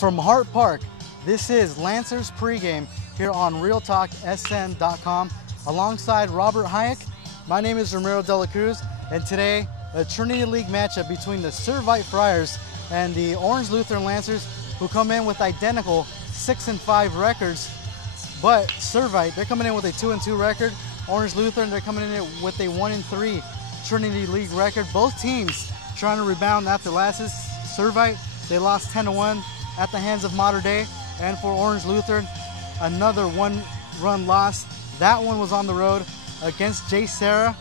From Hart Park, this is Lancers pregame here on RealTalkSN.com alongside Robert Hayek. My name is Ramiro De La Cruz, and today a Trinity League matchup between the Servite Friars and the Orange Lutheran Lancers, who come in with identical 6-5 records. But Servite, they're coming in with a 2-2 record. Orange Lutheran, they're coming in with a 1-3 Trinity League record. Both teams trying to rebound after losses. Servite, they lost 10-1 at the hands of Mater Dei, and for Orange Lutheran, another one-run loss. That one was on the road against J. Sarah.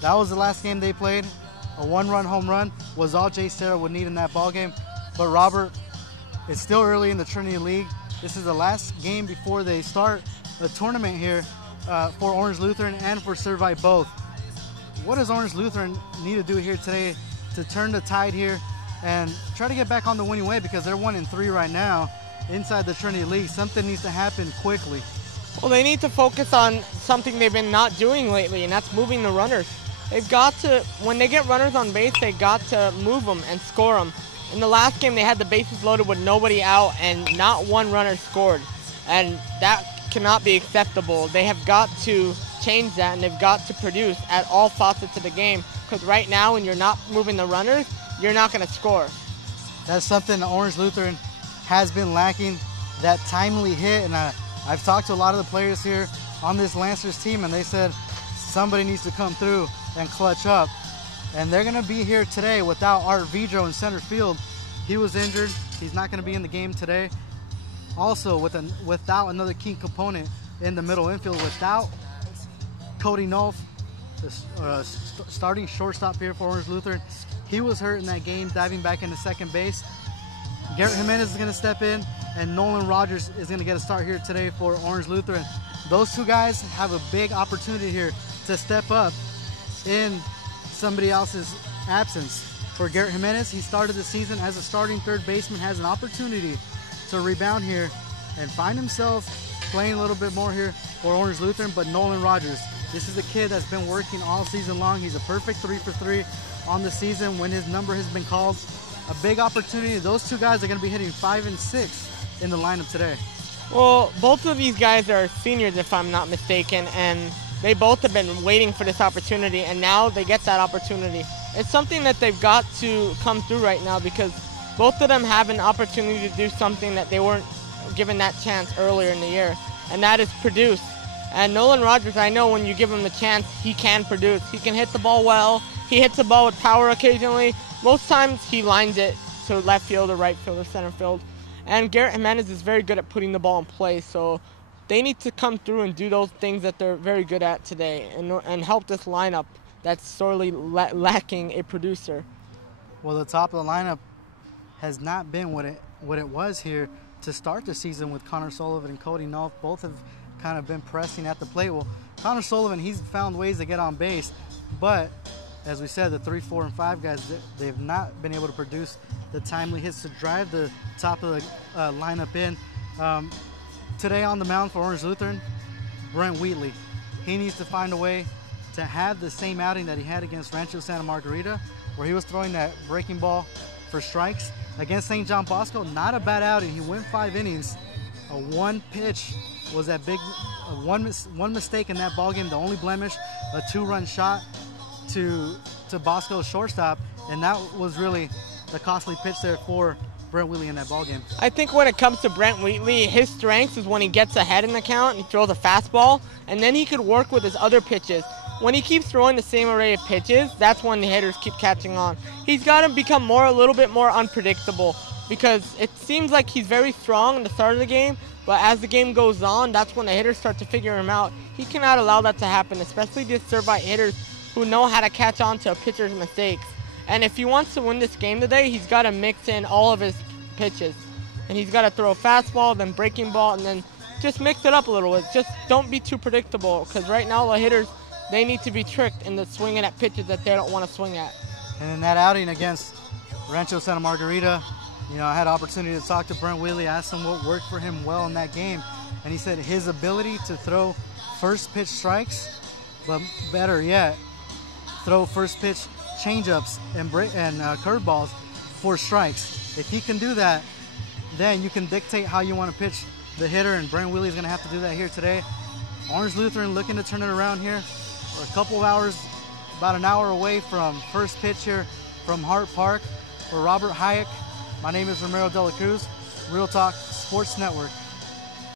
That was the last game they played. A one-run home run was all J. Sarah would need in that ball game. But Robert, it's still early in the Trinity League. This is the last game before they start a tournament here for Orange Lutheran and for Servite both. What does Orange Lutheran need to do here today to turn the tide here and try to get back on the winning way, because they're 1-3 right now inside the Trinity League? Something needs to happen quickly. Well, they need to focus on something they've been not doing lately, and that's moving the runners. They've got to, when they get runners on base, they got to move them and score them. In the last game, they had the bases loaded with nobody out, and not one runner scored. And that cannot be acceptable. They have got to change that, and they've got to produce at all facets of the game, because right now, when you're not moving the runners, you're not going to score. That's something the Orange Lutheran has been lacking, that timely hit. And I've talked to a lot of the players here on this Lancers team, and they said somebody needs to come through and clutch up. And they're going to be here today without Art Vidro in center field. He was injured. He's not going to be in the game today. Also, without another key component in the middle infield, without Cody Nolf, the starting shortstop here for Orange Lutheran. He was hurt in that game, diving back into second base. Garrett Jimenez is going to step in, and Nolan Rogers is going to get a start here today for Orange Lutheran. Those two guys have a big opportunity here to step up in somebody else's absence. For Garrett Jimenez, he started the season as a starting third baseman, has an opportunity to rebound here and find himself playing a little bit more here for Orange Lutheran. But Nolan Rogers, this is a kid that's been working all season long. He's a perfect 3-for-3 on the season when his number has been called. A big opportunity. Those two guys are going to be hitting 5 and 6 in the lineup today. Well, both of these guys are seniors, if I'm not mistaken, and they both have been waiting for this opportunity, and now they get that opportunity. It's something that they've got to come through right now, because both of them have an opportunity to do something that they weren't given that chance earlier in the year, and that is produce. And Nolan Rogers, I know when you give him the chance, he can produce. He can hit the ball well. He hits the ball with power occasionally. Most times he lines it to left field or right field or center field. And Garrett Jimenez is very good at putting the ball in play, so they need to come through and do those things that they're very good at today and help this lineup that's sorely lacking a producer. Well, the top of the lineup has not been what it was here to start the season with Connor Sullivan and Cody Nolf. Both have kind of been pressing at the plate. Well, Connor Sullivan, he's found ways to get on base, but as we said, the 3, 4, and 5 guys, they've not been able to produce the timely hits to drive the top of the lineup in. Today on the mound for Orange Lutheran, Brent Wheatley. He needs to find a way to have the same outing that he had against Rancho Santa Margarita, where he was throwing that breaking ball for strikes. Against St. John Bosco, not a bad outing. He went 5 innings. A one pitch was that big, one mistake in that ball game, the only blemish, a 2-run shot to Bosco's shortstop, and that was really the costly pitch there for Brent Wheatley in that ball game. I think when it comes to Brent Wheatley, his strength is when he gets ahead in the count and he throws a fastball, and then he could work with his other pitches. When he keeps throwing the same array of pitches, that's when the hitters keep catching on. He's got to become a little bit more unpredictable, because it seems like he's very strong in the start of the game, but as the game goes on, that's when the hitters start to figure him out. He cannot allow that to happen, especially these Servite hitters who know how to catch on to a pitcher's mistakes. And if he wants to win this game today, he's got to mix in all of his pitches. And he's got to throw a fastball, then breaking ball, and then just mix it up a little bit. Just don't be too predictable, because right now the hitters, they need to be tricked into swinging at pitches that they don't want to swing at. And in that outing against Rancho Santa Margarita, I had an opportunity to talk to Brent Wheatley, ask him what worked for him well in that game. And he said his ability to throw first pitch strikes, but better yet, throw first pitch changeups and curveballs for strikes. If he can do that, then you can dictate how you want to pitch the hitter, and Brent Wheatley is going to have to do that here today. Orange Lutheran looking to turn it around here. We're a couple of hours, about an hour away from first pitch here from Hart Park. For Robert Hayek, my name is Romero De La Cruz, Real Talk Sports Network.